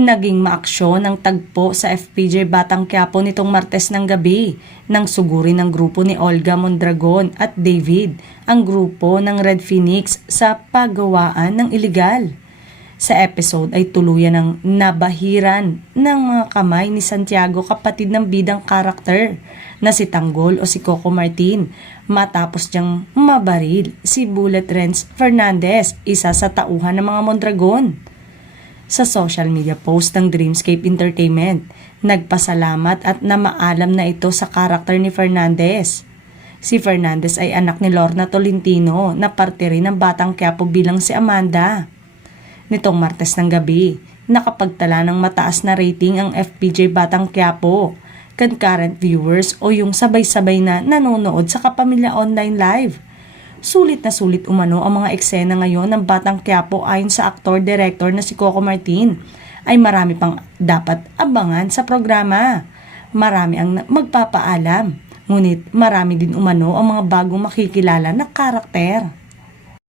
Naging maaksyon ang tagpo sa FPJ Batang Quiapo nitong Martes ng gabi nang suguri ng grupo ni Olga Mondragon at David ang grupo ng Red Phoenix sa paggawaan ng iligal. Sa episode ay tuluyan ng nabahiran ng mga kamay ni Santiago, kapatid ng bidang karakter na si Tanggol o si Coco Martin, matapos niyang mabaril si Bullet Renz Fernandez, isa sa tauhan ng mga Mondragon. Sa social media post ng Dreamscape Entertainment, nagpasalamat at namaalam na ito sa karakter ni Fernandez. Si Fernandez ay anak ni Lorna Tolentino na parte rin ng Batang Quiapo bilang si Amanda. Nitong Martes ng gabi, nakapagtala ng mataas na rating ang FPJ Batang Quiapo, concurrent viewers o yung sabay-sabay na nanonood sa Kapamilya Online Live. Sulit na sulit umano ang mga eksena ngayon ng Batang Quiapo ayon sa aktor-director na si Coco Martin. Ay marami pang dapat abangan sa programa. Marami ang magpapaalam, ngunit marami din umano ang mga bagong makikilala na karakter.